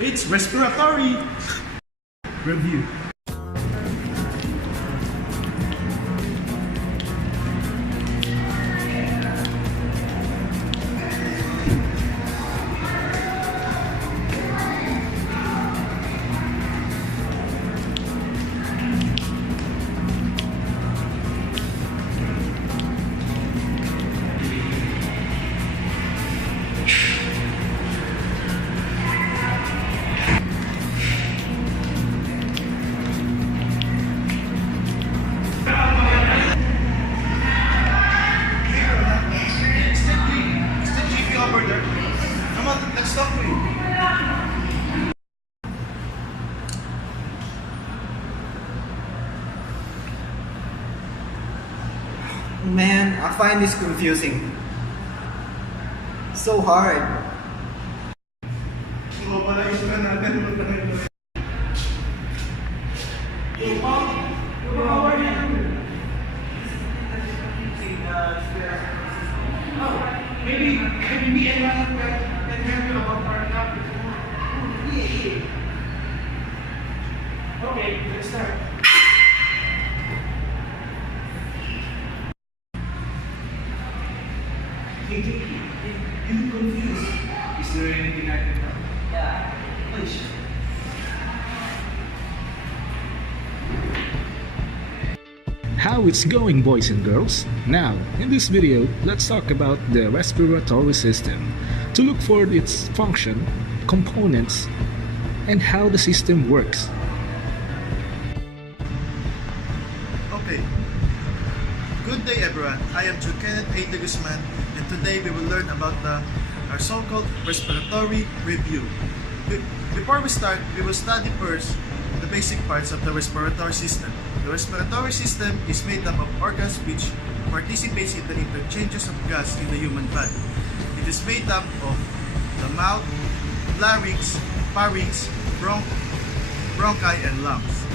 It's respiratory review. Let's talk to you. Man, I find this confusing. So hard. Maybe me and Ryan can help you about our topic. Okay, let's start. Hey, you look confused. Is there anything I can help? Yeah, please. How it's going, boys and girls? Now, in this video, let's talk about the respiratory system to look for its function, components, and how the system works. Okay. Good day everyone. I am Kenneth A. de Guzman, and today we will learn about our so-called respiratory review. Before we start, we will study first the basic parts of the respiratory system. The respiratory system is made up of organs which participates in the interchanges of gas in the human body. It is made up of the mouth, larynx, pharynx, bronchi, and lungs.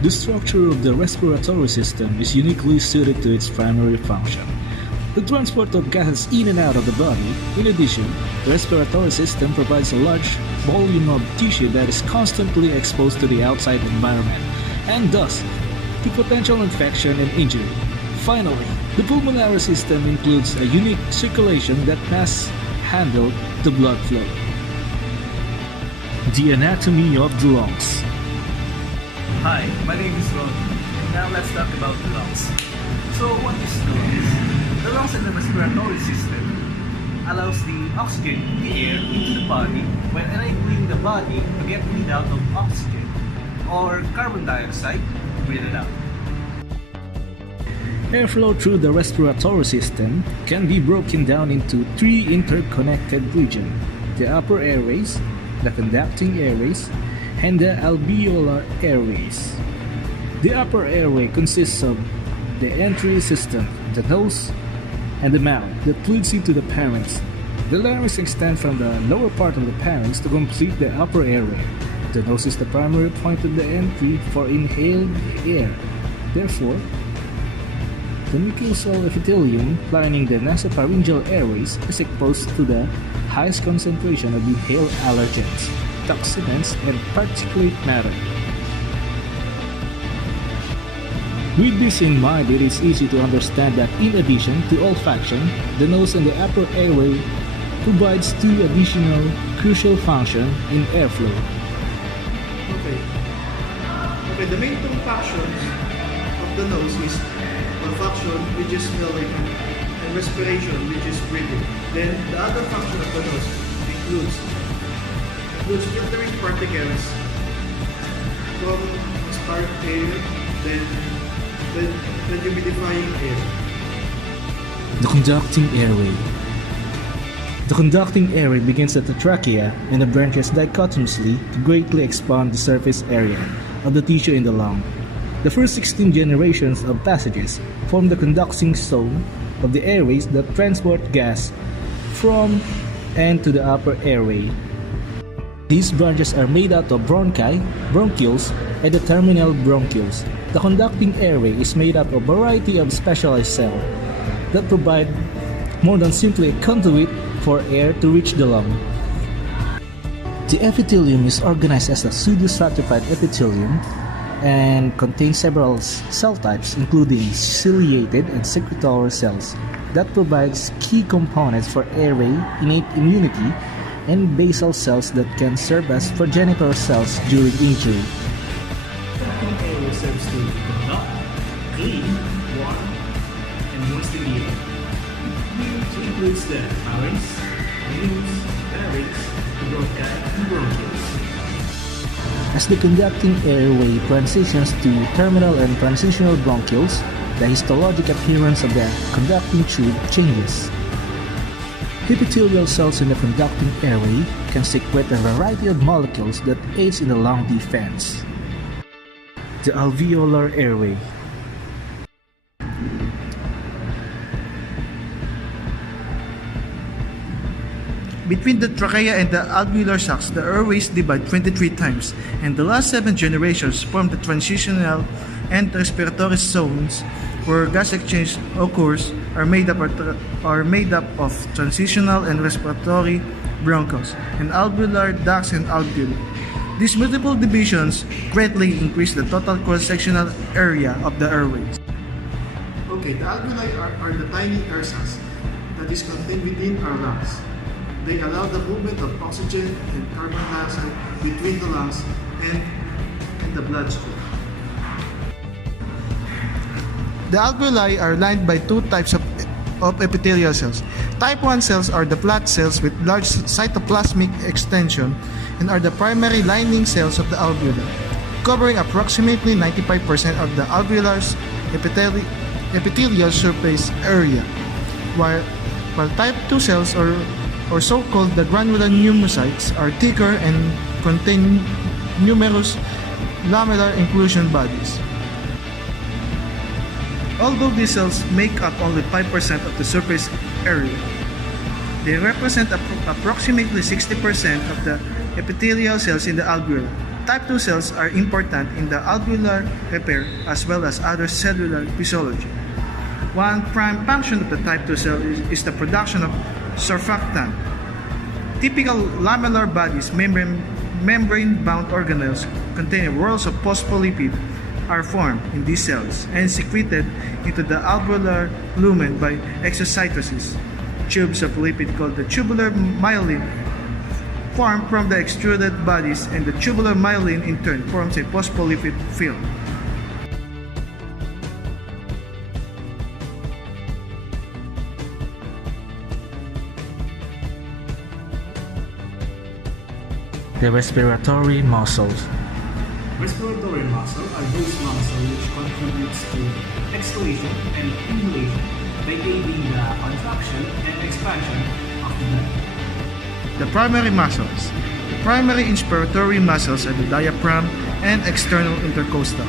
The structure of the respiratory system is uniquely suited to its primary function, the transport of gases in and out of the body. In addition, the respiratory system provides a large volume of tissue that is constantly exposed to the outside environment, and thus to potential infection and injury. Finally, the pulmonary system includes a unique circulation that must handle the blood flow. The anatomy of the lungs. Hi, my name is Ron. Now let's talk about the lungs. So what is the lungs? The lungs in the respiratory system allows the oxygen, the air, into the body while enabling the body to get rid out of oxygen or carbon dioxide, breathe it out. Airflow through the respiratory system can be broken down into three interconnected regions: the upper airways, the conducting airways, and the alveolar airways. The upper airway consists of the entry system, the nose, and the mouth that leads into the pharynx. The larynx extends from the lower part of the pharynx to complete the upper airway. The nose is the primary point of the entry for inhaled air. Therefore, the mucosal epithelium lining the nasopharyngeal airways is exposed to the highest concentration of inhaled allergens, toxins, and particulate matter. With this in mind, it is easy to understand that in addition to olfaction, the nose and the upper airway provides two additional crucial functions in airflow. Okay, the main two functions of the nose is olfaction, which is smelling, and respiration, which is breathing. Then the other function of the nose includes filtering particles from expired air, then humidifying air. The conducting airway. The conducting airway begins at the trachea and branches dichotomously to greatly expand the surface area of the tissue in the lung. The first 16 generations of passages form the conducting zone of the airways that transport gas from and to the upper airway. These branches are made out of bronchi, bronchioles, and the terminal bronchioles. The conducting airway is made up of a variety of specialized cells that provide more than simply a conduit for air to reach the lung. The epithelium is organized as a pseudostratified epithelium and contains several cell types including ciliated and secretory cells that provides key components for airway, innate immunity, and basal cells that can serve as progenitor cells during injury. The airway serves to conduct, clean, warm, and moist the air, which includes the pharynx, nose, larynx, bronchi, and bronchioles. As the conducting airway transitions to terminal and transitional bronchioles, the histologic appearance of the conducting tube changes. Epithelial cells in the conducting airway can secrete a variety of molecules that aids in the lung defense. The alveolar airway. Between the trachea and the alveolar sacs, the airways divide 23 times, and the last 7 generations form the transitional and respiratory zones where gas exchange occurs are made up of transitional and respiratory bronchos and alveolar ducts and alveoli. These multiple divisions greatly increase the total cross-sectional area of the airways. Okay, the alveoli are the tiny air sacs that is contained within our lungs. They allow the movement of oxygen and carbon dioxide between the lungs and the bloodstream. The alveoli are lined by two types of epithelial cells. Type 1 cells are the flat cells with large cytoplasmic extension and are the primary lining cells of the alveoli, covering approximately 95% of the alveolar's epithelial surface area, while type 2 cells or so-called the granular pneumocytes are thicker and contain numerous lamellar inclusion bodies. Although these cells make up only 5% of the surface area, they represent approximately 60% of the epithelial cells in the alveoli. Type 2 cells are important in the alveolar repair as well as other cellular physiology. One prime function of the type 2 cell is the production of surfactant. Typical lamellar bodies, membrane-bound organelles containing whorls of phospholipid are formed in these cells and secreted into the alveolar lumen by exocytosis. Tubes of lipid called the tubular myelin form from the extruded bodies, and the tubular myelin in turn forms a phospholipid film. The respiratory muscles. Respiratory muscle are those muscles which contributes to exhalation and inhalation by aiding the contraction and expansion of the lung. The primary muscles. The primary inspiratory muscles are the diaphragm and external intercostal.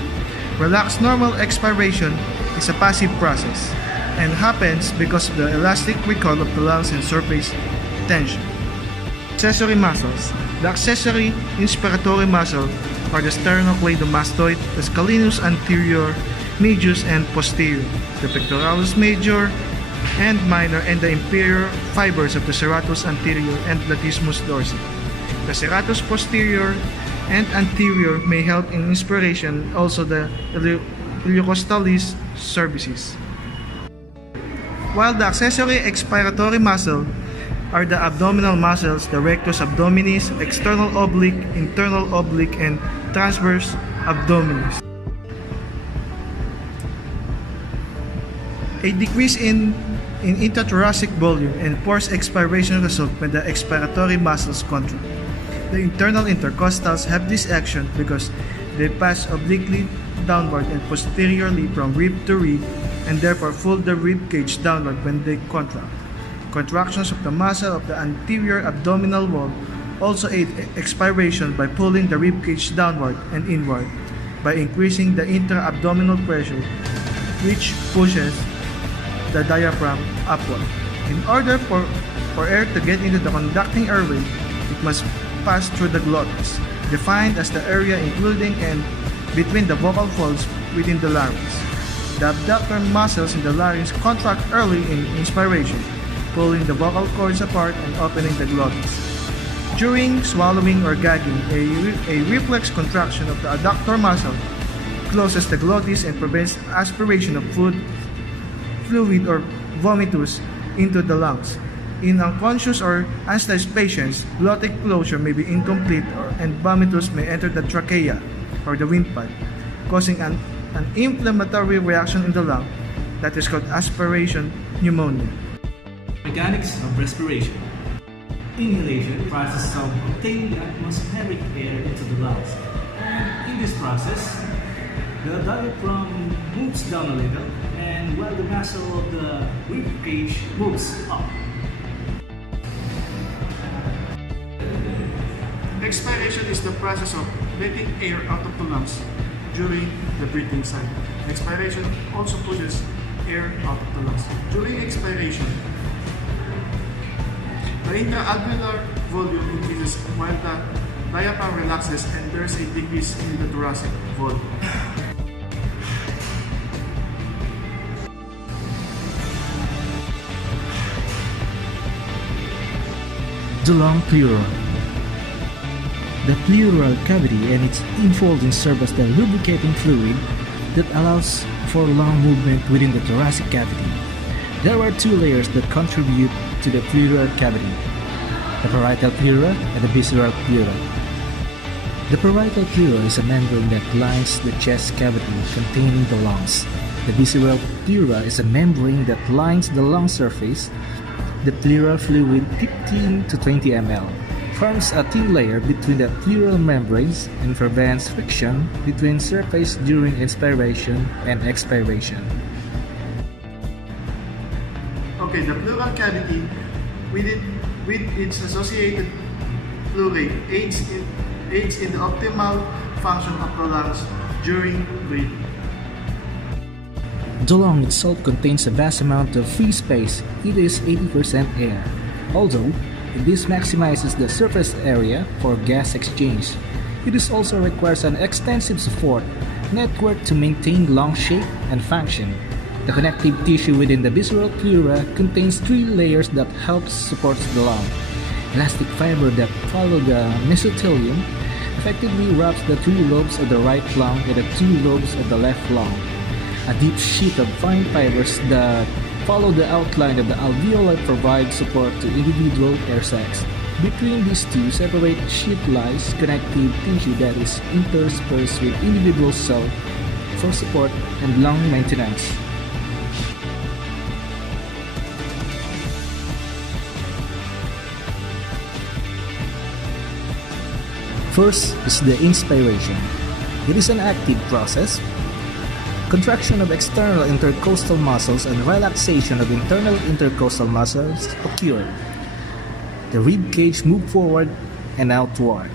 Relaxed normal expiration is a passive process and happens because of the elastic recoil of the lungs and surface tension. Accessory muscles. The accessory inspiratory muscle are the sternocleidomastoid, the scalenus anterior, medius, and posterior, the pectoralis major and minor, and the inferior fibers of the serratus anterior and latissimus dorsi. The serratus posterior and anterior may help in inspiration, also the iliocostalis cervicis. While the accessory expiratory muscle are the abdominal muscles, the rectus abdominis, external oblique, internal oblique, and transverse abdominis. A decrease in intrathoracic volume and forced expiration result when the expiratory muscles contract. The internal intercostals have this action because they pass obliquely downward and posteriorly from rib to rib, and therefore fold the rib cage downward when they contract. Contractions of the muscle of the anterior abdominal wall also aid expiration by pulling the rib cage downward and inward by increasing the intra-abdominal pressure, which pushes the diaphragm upward. In order for air to get into the conducting airway, it must pass through the glottis, defined as the area including and between the vocal folds within the larynx. The abductor muscles in the larynx contract early in inspiration, pulling the vocal cords apart and opening the glottis. During swallowing or gagging, a reflex contraction of the adductor muscle closes the glottis and prevents aspiration of food, fluid, or vomitus into the lungs. In unconscious or anesthesia patients, glottic closure may be incomplete and vomitus may enter the trachea or the windpipe, causing an inflammatory reaction in the lung that is called aspiration pneumonia. Mechanics of respiration. Inhalation, process of obtaining the atmospheric air into the lungs. And in this process, the diaphragm moves down a little, and while the muscle of the rib cage moves up. Expiration is the process of letting air out of the lungs during the breathing cycle. Expiration also pushes air out of the lungs. During expiration, the intra-alveolar volume increases while the diaphragm relaxes and there is a decrease in the thoracic volume. The lung pleura. The pleural cavity and its infolding serve as the lubricating fluid that allows for lung movement within the thoracic cavity. There are two layers that contribute to the pleural cavity: the parietal pleura and the visceral pleura. The parietal pleura is a membrane that lines the chest cavity containing the lungs. The visceral pleura is a membrane that lines the lung surface. The pleural fluid, 15 to 20 ml, forms a thin layer between the pleural membranes and prevents friction between surface during inspiration and expiration. Okay, the pleural cavity with its associated fluid aids in the optimal function of the lungs during breathing. The lung itself contains a vast amount of free space. It is 80% air. Although this maximizes the surface area for gas exchange, it also requires an extensive support network to maintain lung shape and function. The connective tissue within the visceral pleura contains three layers that help support the lung. Elastic fiber that follow the mesothelium effectively wraps the three lobes of the right lung and the two lobes of the left lung. A deep sheet of fine fibers that follow the outline of the alveoli provide support to individual air sacs. Between these two separate sheet lies connective tissue that is interspersed with individual cells for support and lung maintenance. First is the inspiration. It is an active process. Contraction of external intercostal muscles and relaxation of internal intercostal muscles occur. The rib cage moves forward and outward.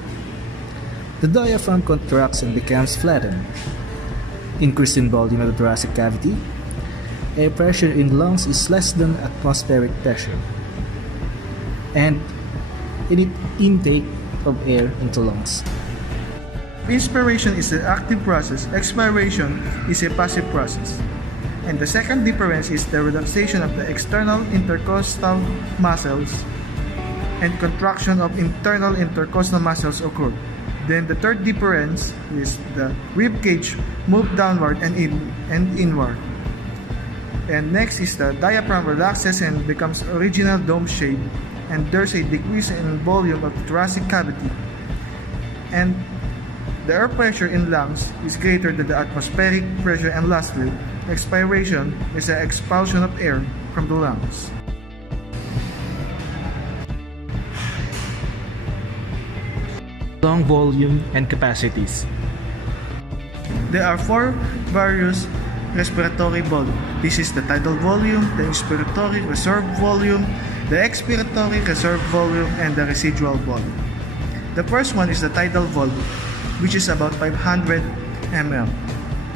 The diaphragm contracts and becomes flattened. Increase in volume of the thoracic cavity. Air pressure in lungs is less than atmospheric pressure. And intake of air into lungs. Inspiration is an active process, expiration is a passive process. And the second difference is the relaxation of the external intercostal muscles and contraction of internal intercostal muscles occur. Then the third difference is the rib cage move downward and inward. And next is the diaphragm relaxes and becomes original dome shape, and there's a decrease in volume of the thoracic cavity. And the air pressure in lungs is greater than the atmospheric pressure, and lastly, expiration is the expulsion of air from the lungs. Lung volume and capacities. There are four various respiratory volume. This is the tidal volume, the inspiratory reserve volume, the expiratory reserve volume, and the residual volume. The first one is the tidal volume, which is about 500 ml,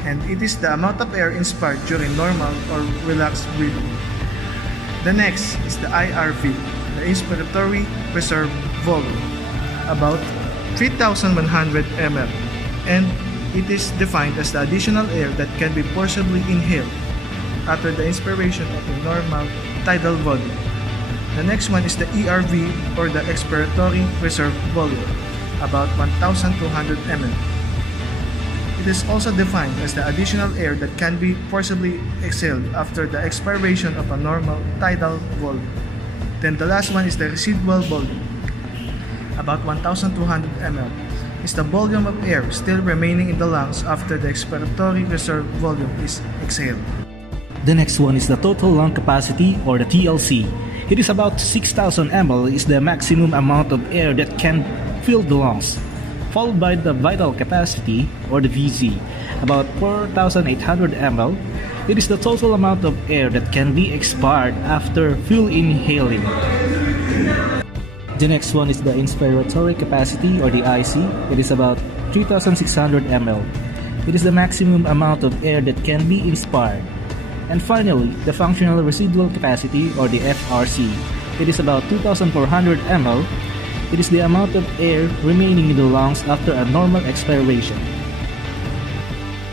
and it is the amount of air inspired during normal or relaxed breathing. The next is the IRV, the inspiratory reserve volume, about 3,100 ml, and it is defined as the additional air that can be forcibly inhaled after the inspiration of the normal tidal volume. The next one is the ERV, or the Expiratory Reserve Volume, about 1,200 ml. It is also defined as the additional air that can be forcibly exhaled after the expiration of a normal tidal volume. Then the last one is the residual volume, about 1,200 ml. Is the volume of air still remaining in the lungs after the expiratory reserve volume is exhaled. The next one is the total lung capacity, or the TLC. It is about 6,000 ml is the maximum amount of air that can fill the lungs, followed by the vital capacity, or the VZ, about 4,800 ml. It is the total amount of air that can be expired after full inhaling. The next one is the inspiratory capacity, or the IC. It is about 3,600 ml. It is the maximum amount of air that can be inspired. And finally, the functional residual capacity, or the FRC. It is about 2,400 ml. It is the amount of air remaining in the lungs after a normal expiration.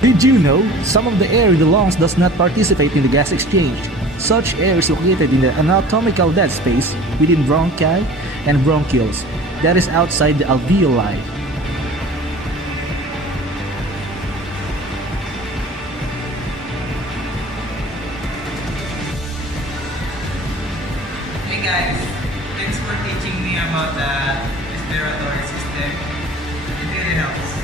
Did you know some of the air in the lungs does not participate in the gas exchange? Such air is located in the anatomical dead space within bronchi and bronchioles, that is outside the alveoli. Hey guys, thanks for teaching me about the respiratory system. It really helps.